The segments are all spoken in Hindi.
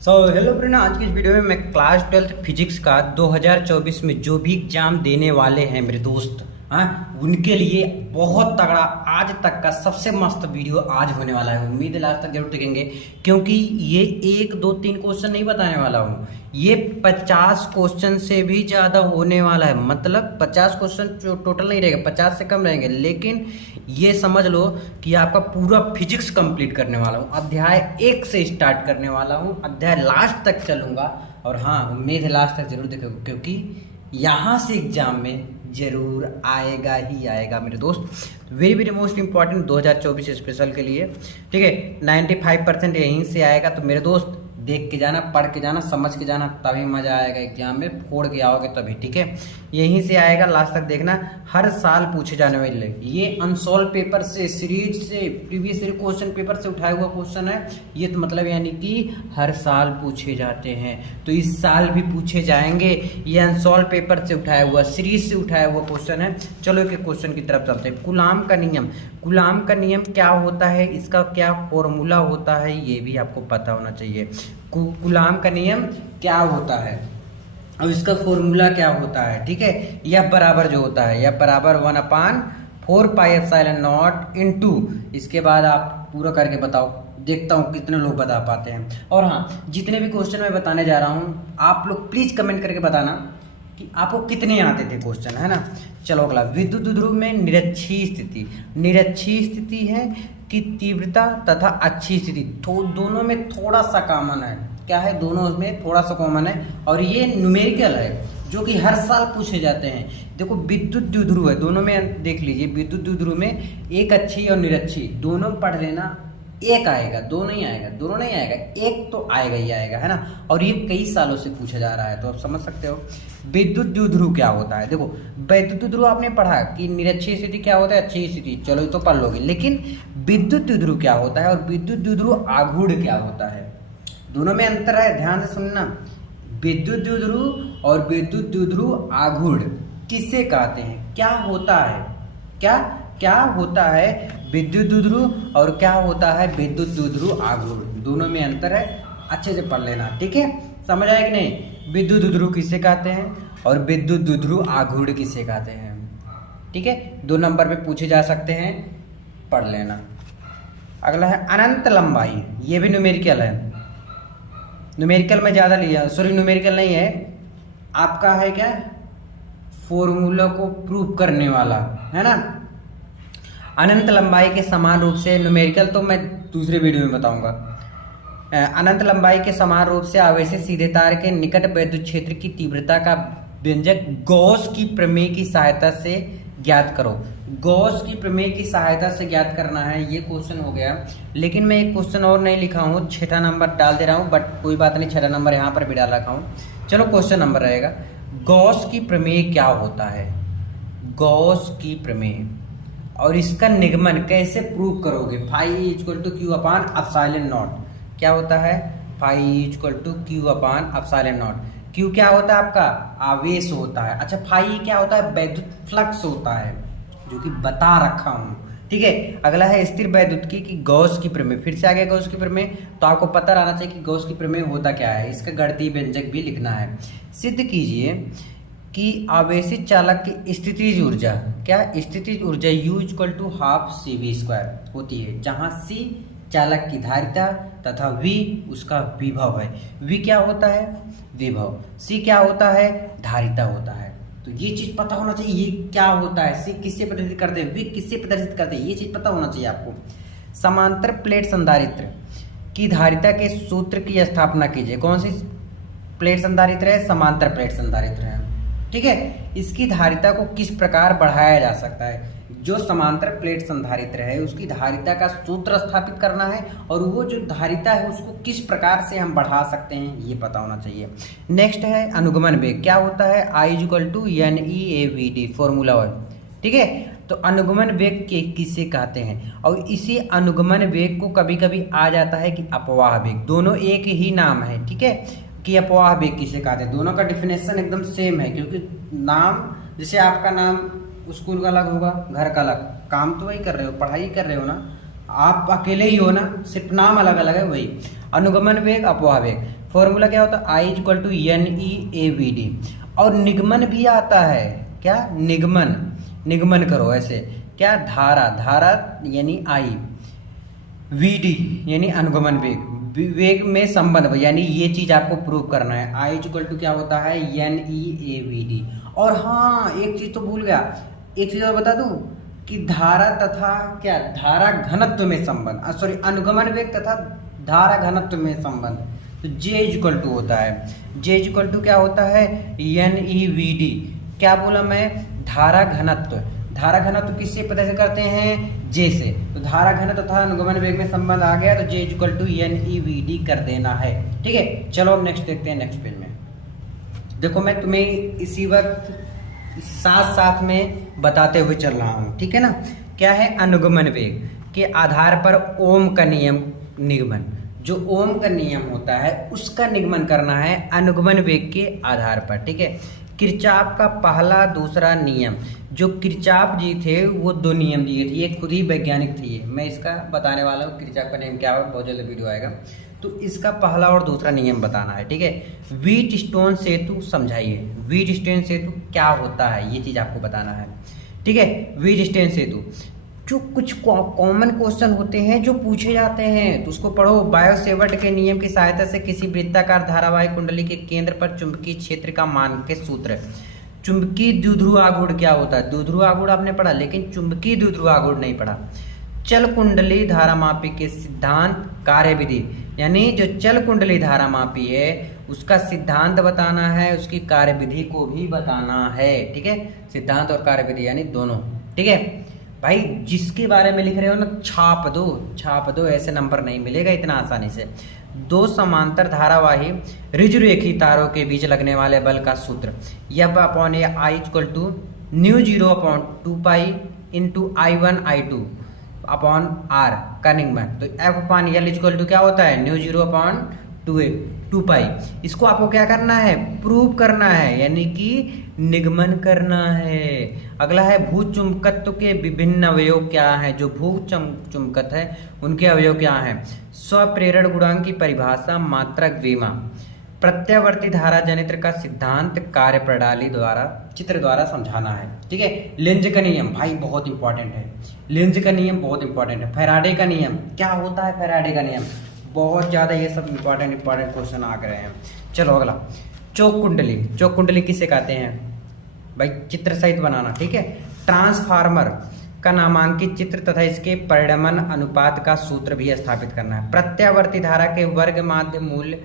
हेलो फ्रेंड, आज की इस वीडियो में मैं क्लास 12th फिजिक्स का 2024 में जो भी एग्जाम देने वाले हैं मेरे दोस्त, हाँ, उनके लिए बहुत तगड़ा आज तक का सबसे मस्त वीडियो आज होने वाला है। उम्मीद है लास्ट तक जरूर देखेंगे, क्योंकि ये 1 2 3 क्वेश्चन नहीं बताने वाला हूँ, ये 50 क्वेश्चन से भी ज़्यादा होने वाला है। मतलब 50 क्वेश्चन जो टोटल नहीं रहेगा, 50 से कम रहेंगे, लेकिन ये समझ लो कि आपका पूरा फिजिक्स कंप्लीट करने वाला हूँ। अध्याय 1 से स्टार्ट करने वाला हूँ, अध्याय लास्ट तक चलूँगा। और हाँ, उम्मीद है लास्ट तक जरूर देखोगे, क्योंकि यहाँ से एग्जाम में जरूर आएगा ही आएगा मेरे दोस्त। Very very most important 2024 special के लिए, ठीक है। 95% यहीं से आएगा। तो मेरे दोस्त देख के जाना, पढ़ के जाना, समझ के जाना, तभी मज़ा आएगा एग्जाम में। फोड़ के आओगे तभी, ठीक है। यहीं से आएगा, लास्ट तक देखना। हर साल पूछे जाने वाले ये अनसॉल्व पेपर से, सीरीज से, प्रीवियस ईयर क्वेश्चन पेपर से उठाया हुआ क्वेश्चन है ये। तो मतलब यानी कि हर साल पूछे जाते हैं, तो इस साल भी पूछे जाएंगे। ये अनसॉल्व पेपर से उठाया हुआ, सीरीज से उठाया हुआ क्वेश्चन है। चलो एक क्वेश्चन की तरफ चलते हैं। कूलाम का नियम, कूलाम का नियम क्या होता है, इसका क्या फॉर्मूला होता है, ये भी आपको पता होना चाहिए। कूलाम का नियम क्या होता है और इसका फॉर्मूला क्या होता है, ठीक है। यह बराबर जो होता है, यह बराबर 1/4πε0 इंटू, इसके बाद आप पूरा करके बताओ, देखता हूँ कितने लोग बता पाते हैं। और हाँ, जितने भी क्वेश्चन मैं बताने जा रहा हूँ, आप लोग प्लीज कमेंट करके बताना कि आपको कितने आते थे क्वेश्चन, है ना। चलो अगला, विद्युत ध्रुव में निरक्षीय स्थिति। निरक्षीय स्थिति है कि तीव्रता तथा अच्छी स्थिति, दोनों में थोड़ा सा कॉमन है। क्या है, दोनों में थोड़ा सा कॉमन है, और ये न्यूमेरिकल है जो कि हर साल पूछे जाते हैं। देखो, विद्युत द्विध्रुव है, दोनों में देख लीजिए, विद्युत द्विध्रुव में एक अच्छी और निरक्षी दोनों पढ़ लेना। एक आएगा, दो नहीं आएगा, दोनों नहीं आएगा, एक तो आएगा ही आएगा, है ना। और ये कई सालों से पूछा जा रहा है, तो आप समझ सकते हो विद्युत द्विध्रुव क्या होता है। देखो, विद्युत द्विध्रुव आपने पढ़ा कि निरक्षीय स्थिति क्या होता है, अच्छी स्थिति, चलो ये तो पढ़ लोगे। लेकिन विद्युत द्विध्रुव क्या होता है और विद्युत द्विध्रुव आघूर्ण क्या होता है, दोनों में अंतर है, ध्यान से सुनना। विद्युत द्विध्रुव और विद्युत द्विध्रुव आघूर्ण किसे कहते हैं, क्या होता है, क्या होता है विद्युत द्विध्रुव और क्या होता है विद्युत द्विध्रुव आघूर्ण, दोनों में अंतर है। अच्छे से पढ़ लेना, ठीक है। समझ आया कि नहीं, विद्युत द्विध्रुव किसे कहते हैं और विद्युत द्विध्रुव आघूर्ण किसे कहते हैं, ठीक है। 2 नंबर पे पूछे जा सकते हैं, पढ़ लेना। अगला है अनंत लंबाई, ये भी न्यूमेरिकल है। न्यूमेरिकल में ज़्यादा लिया, सॉरी न्यूमेरिकल नहीं है, आपका है क्या, फॉर्मूला को प्रूव करने वाला, है ना। अनंत लंबाई के समान रूप से, न्यूमेरिकल तो मैं दूसरे वीडियो में बताऊंगा। अनंत लंबाई के समान रूप से आवेशित सीधे तार के निकट विद्युत क्षेत्र की तीव्रता का व्यंजक गॉस की प्रमेय की सहायता से ज्ञात करो। गॉस की प्रमेय की सहायता से ज्ञात करना है, ये क्वेश्चन हो गया। लेकिन मैं एक क्वेश्चन और नहीं लिखा हूँ, 6ठा नंबर डाल दे रहा हूँ, बट कोई बात नहीं, 6ठा नंबर यहाँ पर भी डाल रखा हूँ। चलो क्वेश्चन नंबर रहेगा, गॉस की प्रमेय क्या होता है, गॉस की प्रमेय, और इसका निगमन कैसे प्रूव करोगे। Phi equal to q upon epsilon not, क्या होता है, phi equal to q upon epsilon not. Q क्या होता है, आपका आवेश होता है। अच्छा, फाई क्या होता है, वैद्युत फ्लक्स होता है, जो कि बता रखा हूं, ठीक है। अगला है स्थिर वैद्युतिकी की गॉस की प्रमेय। फिर से आ गया गॉस की प्रमेय, तो आपको पता रहना चाहिए कि गॉस की प्रमेय होता क्या है, इसका गणितीय व्यंजक भी लिखना है। सिद्ध कीजिए कि आवेशित चालक की स्थितिज ऊर्जा, क्या स्थितिज ऊर्जा U equal to half CV² होती है, जहां C चालक की धारिता तथा V उसका विभव है। V क्या होता है, विभव, C क्या होता है, धारिता होता है। तो ये चीज पता होना चाहिए, ये क्या होता है, C किससे प्रदर्शित करते हैं, V किससे प्रदर्शित करते हैं, ये चीज पता होना चाहिए आपको। समांतर प्लेट संधारित्र की धारिता के सूत्र की स्थापना कीजिए। कौन सी प्लेट संधारित्र है, समांतर प्लेट संधारित्र है, ठीक है। इसकी धारिता को किस प्रकार बढ़ाया जा सकता है, जो समांतर प्लेट संधारित्र है उसकी धारिता का सूत्र स्थापित करना है, और वो जो धारिता है उसको किस प्रकार से हम बढ़ा सकते हैं, ये पता होना चाहिए। नेक्स्ट है अनुगमन वेग, क्या होता है, I equal to NEAVD, formula 1, ठीक है। तो अनुगमन वेग के किसे कहते हैं, और इसी अनुगमन वेग को कभी कभी आ जाता है कि अपवाह वेग, दोनों एक ही नाम है, ठीक है। कि अपवाह वेग किसे कहते हैं, दोनों का डिफिनेशन एकदम सेम है, क्योंकि नाम, जैसे आपका नाम स्कूल का अलग होगा, घर का अलग, काम तो वही कर रहे हो, पढ़ाई कर रहे हो ना, आप अकेले ही हो ना, सिर्फ नाम अलग अलग है, वही अनुगमन वेग अपवाह वेग। फॉर्मूला क्या होता है, I equal to N E A V D. और निगमन भी आता है, क्या निगमन, निगमन करो ऐसे, क्या धारा, धारा यानी आई, वी डी यानी अनुगमन वेग, वेग में संबंध, यानी ये चीज आपको प्रूव करना है। आई इक्वल टू क्या होता है, N E A V D. और हाँ एक चीज तो भूल गया, एक चीज और बता दूं कि धारा तथा क्या, धारा घनत्व में संबंध, सॉरी अनुगमन वेग तथा धारा घनत्व में संबंध, तो जे इक्वल टू होता है, जे इक्वल टू क्या होता है, एन ई वी डी। क्या बोला मैं, धारा घनत्व, धारा घनत्व किससे पता से करते हैं, जे से, तो धारा घनत्व तथा अनुगमन वेग में संबंध आ गया तो J equal to N E V D कर देना है। ठीक है, चलो अब नेक्स्ट देखते हैं, नेक्स्ट पेज में देखो मैं तुम्हें इसी वक्त साथ साथ में बताते हुए चल रहा हूँ, ठीक है ना। क्या है, अनुगमन वेग के आधार पर ओम का नियम निगमन, जो ओम का नियम होता है उसका निगमन करना है अनुगमन वेग के आधार पर। ठीक है, किरचॉफ का पहला दूसरा नियम, जो किरचॉफ जी थे वो दो नियम दिए थे, ये खुद ही वैज्ञानिक थे, ये मैं इसका बताने वाला हूँ किरचॉफ का नियम क्या है, बहुत जल्द वीडियो आएगा। तो इसका पहला और दूसरा नियम बताना है। ठीक है, व्हीट स्टोन सेतु समझाइए, व्हीट स्टोन सेतु क्या होता है ये चीज आपको बताना है। ठीक है, व्हीट स्टोन सेतु जो कुछ कॉमन क्वेश्चन होते हैं जो पूछे जाते हैं तो उसको पढ़ो। बायो-सेवर्ट के नियम की सहायता से किसी वृत्ताकार धारावाही कुंडली के केंद्र पर चुंबकीय क्षेत्र का मान के सूत्र। चुंबकीय द्विध्रुव आघूर्ण क्या होता है, द्विध्रुव आघूर्ण आपने पढ़ा लेकिन चुंबकीय द्विध्रुव आघूर्ण नहीं पढ़ा। चल कुंडली धारामापी के सिद्धांत कार्यविधि, यानी जो चल कुंडली धारामापी है उसका सिद्धांत बताना है, उसकी कार्यविधि को भी बताना है। ठीक है, सिद्धांत और कार्यविधि यानी दोनों। ठीक है भाई, जिसके बारे में लिख रहे हो ना छाप दो, छाप दो, ऐसे नंबर नहीं मिलेगा इतना आसानी से। दो समांतर धारावाही ऋजुरेखी तारों के बीच लगने वाले बल का सूत्र, यह upon A I equal to nu 0/2 into I1 I2 upon R का निगमन। तो F upon L equal to क्या होता है, न्यू 0/2 इसको आपको क्या करना है, प्रूव करना है, यानी कि निगमन करना है। अगला है भू चुंबकत्व के विभिन्न अवयव क्या हैं, जो भू चुंबकत्व है उनके अवयव क्या हैं। स्वप्रेरण गुणांक की परिभाषा, मात्रक विमा, प्रत्यावर्ती धारा जनित्र का सिद्धांत, कार्य प्रणाली द्वारा चित्र द्वारा समझाना है। ठीक है, लेंज का नियम भाई बहुत इंपॉर्टेंट है, लेंज का नियम बहुत इंपॉर्टेंट है। फैराडे का नियम क्या होता है, फैराडे का नियम बहुत ज्यादा, ये सब इंपॉर्टेंट क्वेश्चन आ गए हैं। चलो अगला, चौक कुंडली, चौक कुंडली किसे कहते हैं भाई, चित्र सहित बनाना। ठीक है, ट्रांसफार्मर का नामांकित चित्र तथा इसके परिणमन अनुपात का सूत्र भी स्थापित करना है। प्रत्यावर्ती धारा के वर्ग माध्य मूल्य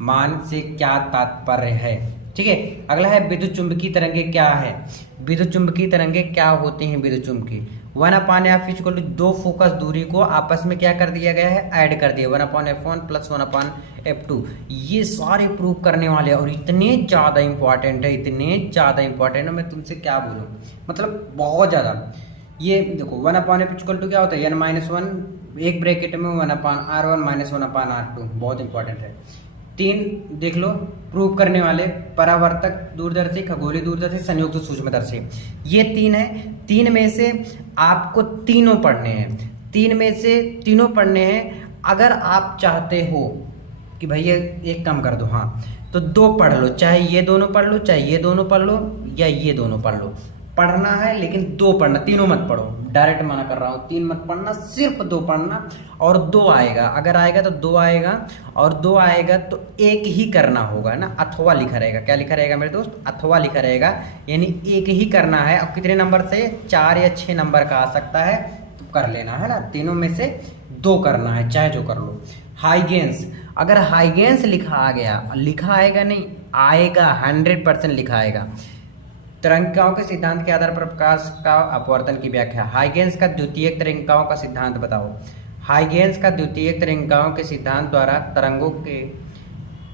मान से क्या तात्पर्य है। ठीक है, अगला है विद्युत चुंबकीय तरंगे क्या है, विद्युत चुंबकीय तरंगे क्या होती हैं, विद्युत चुंबकीय 1/f इक्वल टू दो फोकस दूरी को आपस में क्या कर दिया गया है, ऐड कर दिया, 1/f1 प्लस 1/f2। ये सारे प्रूव करने वाले और इतने ज़्यादा इंपॉर्टेंट है, इतने ज़्यादा इंपॉर्टेंट है, मैं तुमसे क्या बोलूँ, मतलब बहुत ज़्यादा। ये देखो 1/f इक्वल टू क्या होता है, n-1 एक ब्रैकेट में 1/r1 माइनस 1/r2, बहुत इंपॉर्टेंट है। 3 देख लो प्रूव करने वाले, परावर्तक दूरदर्शी, खगोलीय दूरदर्शी, संयुक्त सूक्ष्मदर्शी, ये 3 है। 3 में से आपको तीनों पढ़ने हैं, 3 में से तीनों पढ़ने हैं। अगर आप चाहते हो कि भैया एक काम कर दो, हाँ तो 2 पढ़ लो, चाहे ये दोनों पढ़ लो, चाहे ये दोनों पढ़ लो, या ये दोनों पढ़ लो, पढ़ना है लेकिन 2 पढ़ना, तीनों मत पढ़ो, डायरेक्ट मना कर रहा हूँ, 3 मत पढ़ना, सिर्फ 2 पढ़ना। और 2 आएगा, अगर आएगा तो 2 आएगा, और 2 आएगा तो एक ही करना होगा ना, अथवा लिखा रहेगा, क्या लिखा रहेगा मेरे दोस्त, अथवा लिखा रहेगा, यानी एक ही करना है। अब कितने नंबर से, 4 या 6 नंबर का आ सकता है, तो कर लेना है ना, तीनों में से 2 करना है, चाहे जो कर लो। हाइगेंस, अगर हाइगेंस लिखा आ गया, लिखा आएगा नहीं, आएगा 100% लिखा आएगा। तरंगिकाओं के सिद्धांत के आधार पर प्रकाश का अपवर्तन की व्याख्या, हाइगेंस का द्वितीयक तरंगिकाओं का सिद्धांत बताओ। हाइगेंस का द्वितीयक तरंगिकाओं के सिद्धांत द्वारा तरंगों के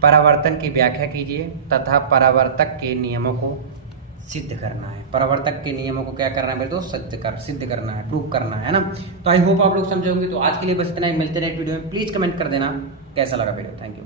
परावर्तन की व्याख्या कीजिए तथा परावर्तक के नियमों को सिद्ध करना है। परावर्तक के नियमों को क्या करना है मेरे दोस्त, सिद्ध करना है, प्रूव करना है ना। तो आई होप आप लोग समझे होंगे। तो आज के लिए बस इतना ही, मिलते रहे वीडियो में। प्लीज कमेंट कर देना कैसा लगा वीडियो। Thank you.